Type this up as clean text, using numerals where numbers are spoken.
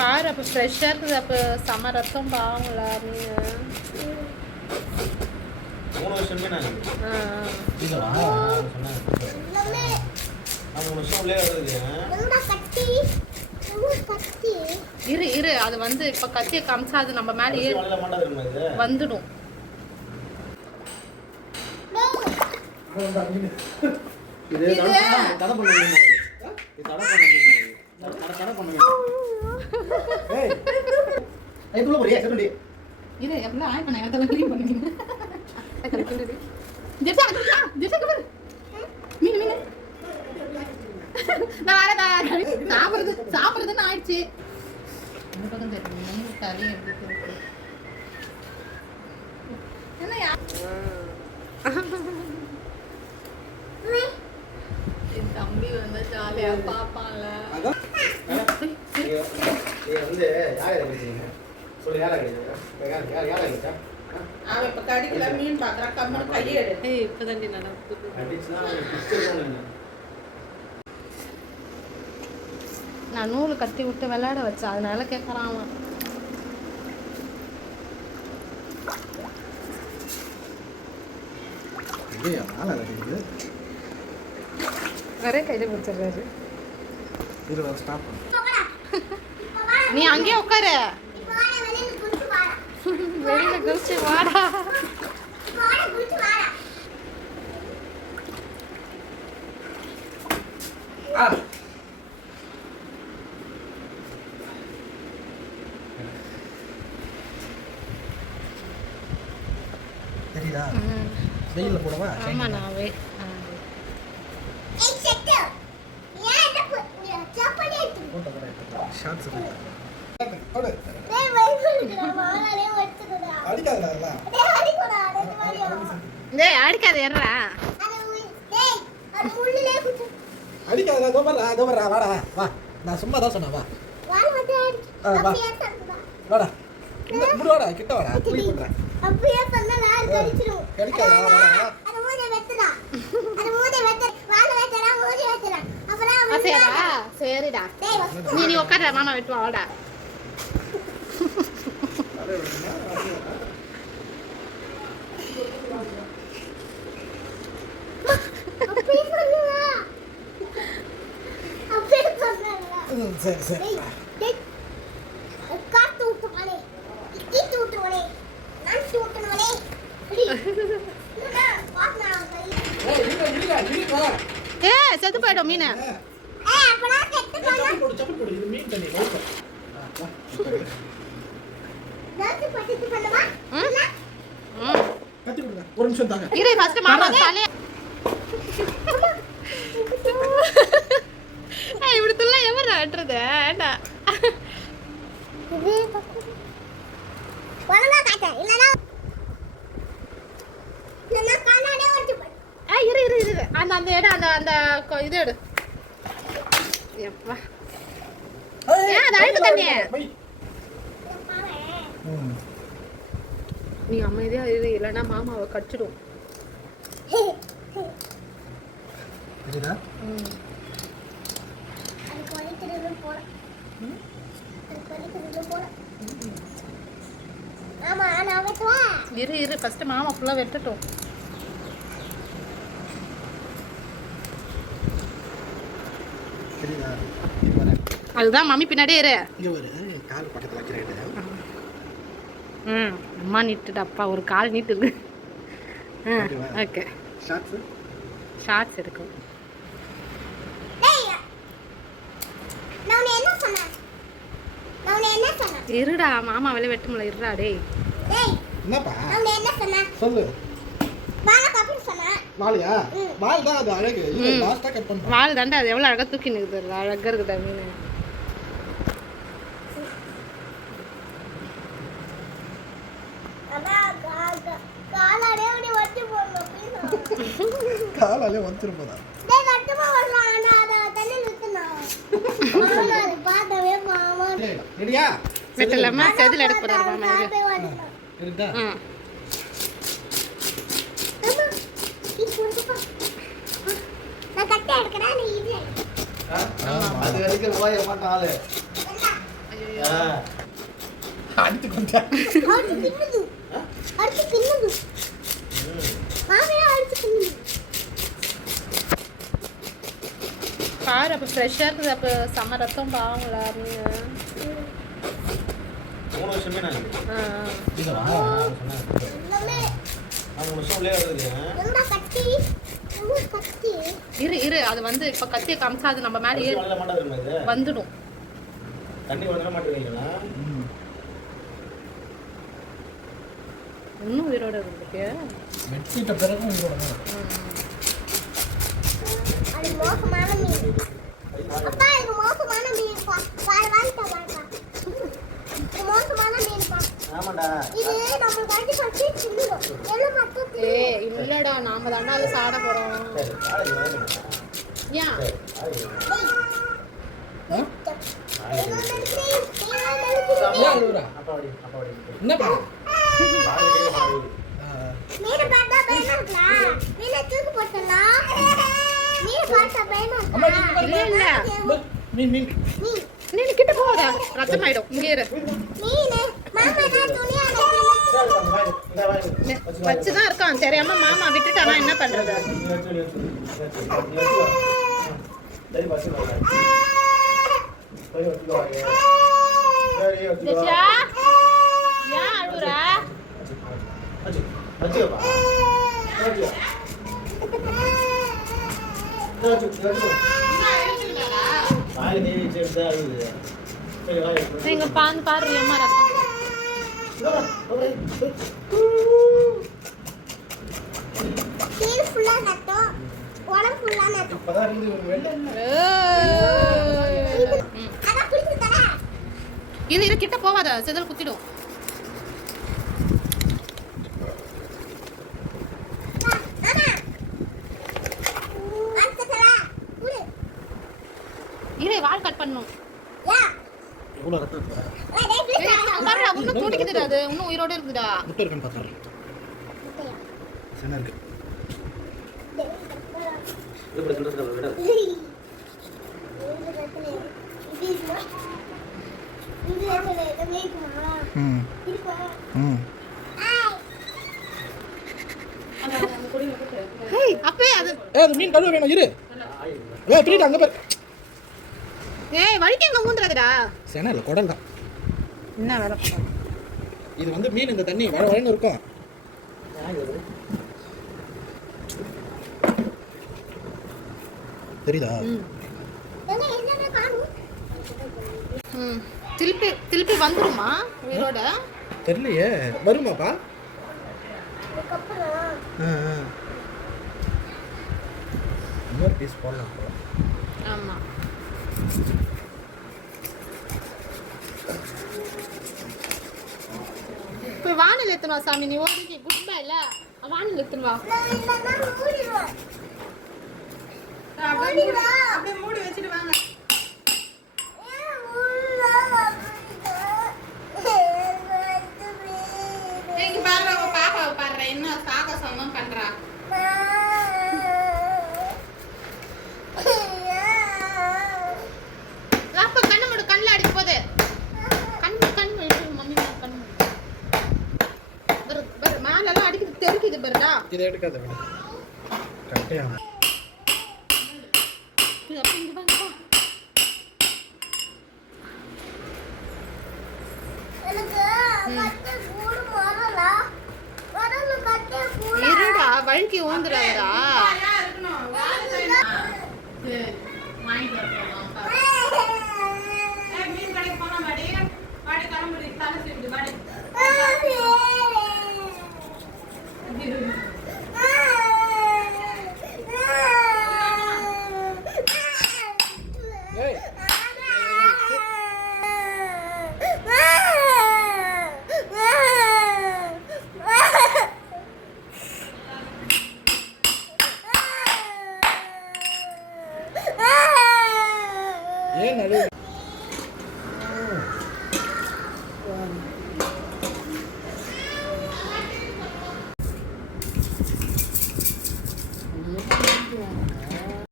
பாரு அப்போ ஃப்ரெஷ்ஷாக இருக்குது. அப்போ செம ரத்தம் பாவங்களா மீன். 3 வருஷமே நான் இரு இரு அது வந்து இப்போ கத்தியை காமிச்சா அது நம்ம மேலே வந்துடும். இரு எவ்வளோ ஆய் பண்ண அதெல்லாம் க்ளீன் பண்ணிக்கிறேன். மீன் மீன் சாப்பிட்றது சாப்பிட்றதுன்னு ஆயிடுச்சு. இந்த பக்கம் தெரியும் தலை எப்படி இருக்கு. என்னையா என் தம்பி வந்து ஜாலியா பாப்பான்ல. அவன் இப்ப கடிக்கல மீன் பாக்குறான். கம்மன் கையெடு. இப்பதாண்டி நடக்குது. நான் நூல் கட்டி விட்டு விளையாட வச்சேன், அதனால கேட்கறான் அவன். நிறைய கையில பிடிச்சிடுறாரு. நீ அங்கேயே உட்காரு. வெளியில குளிச்சு வாடா. தெரியுதா? வெயில்ல போடவா? ஆமா நாவே. ஷார்ட்ஸ் போடு. டேய் அடிக்காத ஏறா. அடிக்காத தோபரா வாடா வா. நான் சும்மா தான் சொன்னேன் வா. வா. வாடா. இந்த முடுவாடா கிட்ட வாடா. க்ளீன் பண்றேன். அப்படியே பண்ணா நான் கடிச்சிரும். கடிக்காத வாடா. அது மூட வெட்டடா. அது மூட வெட்ட வாழ வெட்டடா மூடி வெட்டடா. அப்புறம் சரிடா சரிடா. நீ உட்கார மாமா வெட்டுவா வாடா. அப்படியே பண்ணுவா. அப்படியே பண்ணுவா. சரி சரி. டேய் காத்து ஊத்துவானே. இட்டி ஊத்துவானே. நான் ஊத்துவானே. செத்து போயிடும் மீன். அப்பனா கெட்டு போனா. சப்பல் போடு இது மீன் தண்ணி நோக்க. நாத்து பட்டிட்டு பண்ணவா? கத்தி கொடுங்க. ஒரு நிமிஷம் தாங்க. இரு ஃபர்ஸ்ட் மாமா தலைய. ஏய் இப்படி துள்ள எவரா அட்றது? ஏண்டா. இது வளங்க காட்ட. இல்லனா கானானே வந்து போ. ஏய் இரு இரு இரு. அந்த எடு அந்த இது எடு. எப்பா. ஏன் அது அழுக்கு தண்ணி? நீ அமைதியா இரு இல்லனா மாமாவை கடிச்சிடும். தெரியுதா? அது கொலைக்கிறது போற. அது கொலைக்கிறது போற. ஆமா நான் வெட்டுவா. இரு ஃபர்ஸ்ட் மாமா ஃபுல்லா வெட்டட்டும். தெரியுதா? இது வர. அதுதான் மம்மி பின்னாடியே இரு. இங்க வர கால் பக்கத்துல வைக்கிறேன். அம்மா நீட்டுடா அப்பா ஒரு கால் நீட்டுது. ஓகே ஷார்ட்ஸ் எடுக்கும். இருடா மாமா வெளிய வெட்ட முடியல. இருடா டேய். என்னப்பா சொல்லு. வாலியா? வால் தான் அது அழகு. இது லாஸ்டா கட் பண்ணு. வால் தாண்டா அது எவ்வளவு அழகா தூக்கி நிக்குது. அழகா இருக்குடா மீன். காலாலே வந்துருப்பதா? டேய் கட்டமா வரலாம். அத தண்ணி நிறுத்துனா. மாமா பாத்தவே மாமா. ரெடியா? வெட்டலாமா? செதில் எடுக்க போறாரு மாமா. ரெடிடா? அம்மா இப்போ வந்து நான் கட்ட எடுக்கறேன். நீ இது அது வரைக்கும் போய் மாட்டாளே. ஐயோ அடித்து கொண்டா அடுத்து தின்னுது மாமையா அடுத்து தின்னுது பாரு அப்போ ஃப்ரெஷ்ஷாக இருக்குது அப்போ செம்ம ரத்தம் பாவங்களா நீங்க 3 வருஷமே நான் இதுவா எல்லாமே 3 வருஷம் உள்ளே வருது ரொம்ப கத்தி இரு இரு அது வந்து இப்போ கத்தியை காமிச்சா அது நம்ம மேலே ஏறி வரல மாட்டாதுமா இது வந்துடும். தண்ணி வரல மாட்டீங்களா இன்னும் உயிரோட இருக்கு. வெட்டிட்ட பிறகு உயிரோட அது மோசமான மீன் அப்பா இது மோசமான மீன் பா வாங்கிட்டா வாங்கா இது மோசமான மீன் பா ஆமாடா இது நம்ம கட்டி பத்தி தின்னுடும் எல்லாம் மட்டும் ஏய் இல்லடா நாம தாண்டா அதை சாட போறோம். சரி ஆளு வேணும் ஏன் சரி அப்பா வடி என்ன பண்ண மீன் பார்த்தா பயமா மீனை தூக்கி போட்டலாம் மீன் பார்த்தா பயமா இல்ல இல்ல மீன் மீன் மீன் நீ கிட்ட போகாத ரத்தம் ஆயிடும். இங்க இரு மீன் மாமா நான் துணியா வச்சுதான் இருக்கான் தெரியாம மாமா விட்டுட்டானா என்ன பண்றது. திஷா ஏன் அழுகுற? நீங்க பாந்து பாரு அம்மா ரத்தம். கீழ் ஃபுல்லா நட்டோம் உடம்பு ஃபுல்லா நட்டோம் இப்பதான் இது ஒரு வெள்ளை அத குளிச்சு தர இது இரு கிட்ட போவாத செதல் குத்திடும். மாமா அடுத்து தர குளி இரு வால் கட் பண்ணணும். யா எவ்வளவு ரத்தம் இருக்கு டேய் குளி பாருடா இன்னும் துடிக்குதுடா அது இன்னும் உயிரோட இருக்குடா. முட்டை இருக்குன்னு பார்த்தா சன இருக்கு ம் ம் ஏய் அப்பே அது அது மீன் கழுவ வேணும் இரு பிரிட்டு அங்கே பாரு ஏய் வலிக்கு எங்க ஊந்துறதுடா. சென இல்லை குடல் தான் என்ன வேலை இது வந்து மீன் இந்த தண்ணி வர வரன்னு இருக்கும் தெரியுதா எங்க என்னன்னு காணோம் திருப்பி திருப்பி வந்துருமா உயிரோட? தெரியலையே வருமாப்பா அதுக்கப்புறம் இன்னொரு பீஸ் போடலாம் போல ஆமா போய் வானிலை எத்தனை வா சாமி. நீ ஓடிக்கு குட் பை இல்ல வானிலை எத்தனை வா. நான் மூடிடுவேன் அப்படியே மூடி வச்சுட்டு வாங்க. இங்க பாரு உங்க பாப்பாவை பாரு என்ன சாகசம் பண்றா. அப்ப கண்ணு மூடு கண்ணில் அடிக்க போகுது. கண்ணு மம்மி கண்ணு மேலெல்லாம் அடிக்குது தெருக்குது பாருடா. இதை எடுக்காத கட்டையாம அப்ப இங்க வாங்க எனக்கு கட்டை கூடு வரல வரல கட்டை கூடு இருடா வழுக்கி ஊந்துறாதடா. ஏய் ஏன் நடுவு